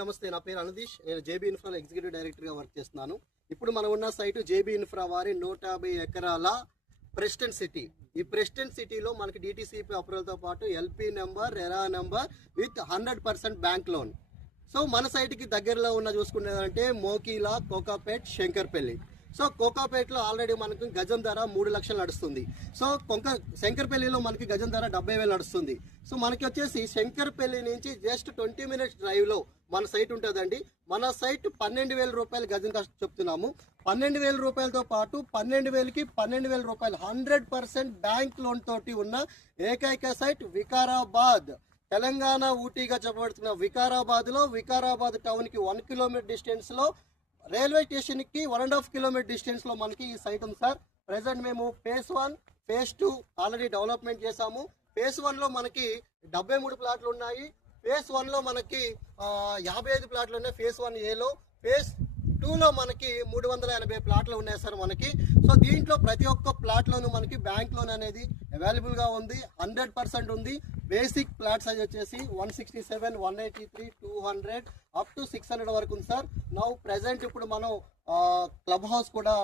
నమస్తే, నా పేరు అనుదీష్. నేను జేబీ ఇన్ఫ్రాలో ఎగ్జిక్యూటివ్ డైరెక్టర్గా వర్క్ చేస్తున్నాను. ఇప్పుడు మనం ఉన్న సైటు జేబీ ఇన్ఫ్రా వారి 150 ఎకరాల ప్రెస్టెంట్ సిటీ. ఈ ప్రెస్టెంట్ సిటీలో మనకి డిటిసిపి అప్రూవల్తో పాటు ఎల్పి నెంబర్, ఎరా number with 100% bank loan. So మన సైట్కి దగ్గరలో ఉన్న చూసుకునేదంటే మోకీలా, కోకాపేట్, శంకర్పల్లి. సో కోకాపేటలో ఆల్రెడీ మనకు గజం ధర 3 లక్షలు నడుస్తుంది. సో శంకర్పల్లిలో మనకి గజం ధర 70,000 నడుస్తుంది. సో మనకి వచ్చేసి శంకర్పల్లి నుంచి జస్ట్ 20 మినిట్స్ డ్రైవ్లో మన సైట్ ఉంటుందండి. మన సైట్ 12,000 రూపాయలు గజం కాస్ట్ చెప్తున్నాము. 12,000 రూపాయలతో పాటు 12,000కి 12,000 రూపాయలు 100% బ్యాంక్ లోన్ తోటి ఉన్న ఏకైక సైట్ వికారాబాద్. తెలంగాణ ఊటీగా చెప్పబడుతున్న వికారాబాద్ టౌన్కి 1 కిలోమీటర్ డిస్టెన్స్లో, రైల్వే స్టేషన్కి 1.5 కిలోమీటర్ డిస్టెన్స్లో మనకి ఈ సైట్ ఉంది సార్. ప్రెసెంట్ మేము ఫేజ్ 1, ఫేజ్ 2 ఆల్రెడీ డెవలప్మెంట్ చేసాము. ఫేజ్ 1లో మనకి 73 ప్లాట్లు ఉన్నాయి. ఫేజ్ 1లో మనకి 55 ప్లాట్లు ఉన్నాయి ఫేజ్ 1ఏలో. ఫేజ్ 2లో మనకి 380 ప్లాట్లు ఉన్నాయి సార్ మనకి. సో దీంట్లో ప్రతి ఒక్క ప్లాట్లోనూ మనకి బ్యాంక్ లోన్ అనేది అవైలబుల్గా ఉంది, 100% ఉంది. బేసిక్ ప్లాట్ సైజ్ వచ్చేసి 167, 183, 200 అప్ టు 600 వరకు ఉంది సార్. నౌ ప్రెసెంట్ ఇప్పుడు మనం క్లబ్ హౌస్ కూడా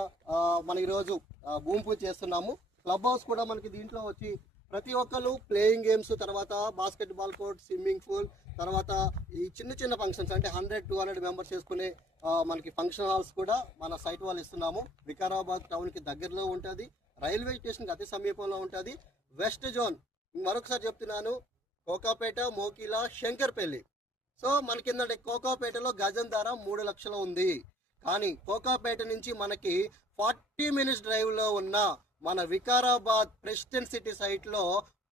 మనం ఈరోజు భూమి పూజ చేస్తున్నాము. క్లబ్ హౌస్ కూడా మనకి దీంట్లో వచ్చి ప్రతి ఒక్కరు ప్లేయింగ్ గేమ్స్, తర్వాత బాస్కెట్బాల్ కోర్ట్, స్విమ్మింగ్ పూల్, తర్వాత ఈ చిన్న ఫంక్షన్స్ అంటే 100-200 మెంబర్స్ చేసుకునే మనకి ఫంక్షన్ హాల్స్ కూడా మన సైట్ వాళ్ళు ఇస్తున్నాము. వికారాబాద్ టౌన్కి దగ్గరలో ఉంటుంది, రైల్వే స్టేషన్కి అతి సమీపంలో ఉంటుంది. వెస్ట్ జోన్ మరొకసారి చెప్తున్నాను, కోకాపేట, మోకిలా, శంకర్పల్లి. సో మనకిందంటే కోకాపేటలో గజం ధర 3 లక్షలు ఉంది. కానీ కోకాపేట నుంచి మనకి 40 మినిట్స్ డ్రైవ్లో ఉన్న మన వికారాబాద్ ప్రెస్టెంట్ సిటీ సైట్లో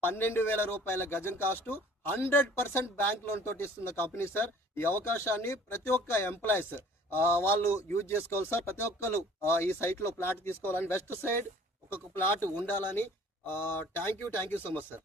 12,000 రూపాయల గజం కాస్ట్ 100% బ్యాంక్ లోన్ తోటి ఇస్తున్న కంపెనీ సార్. ఈ అవకాశాన్ని ప్రతి ఒక్క ఎంప్లాయీస్ వాళ్ళు యూజ్ చేసుకోవాలి సార్. ప్రతి ఒక్కరు ఈ సైట్లో ప్లాట్ తీసుకోవాలని, వెస్ట్ సైడ్ ఒక్కొక్క ప్లాట్ ఉండాలని. Thank you so much sir.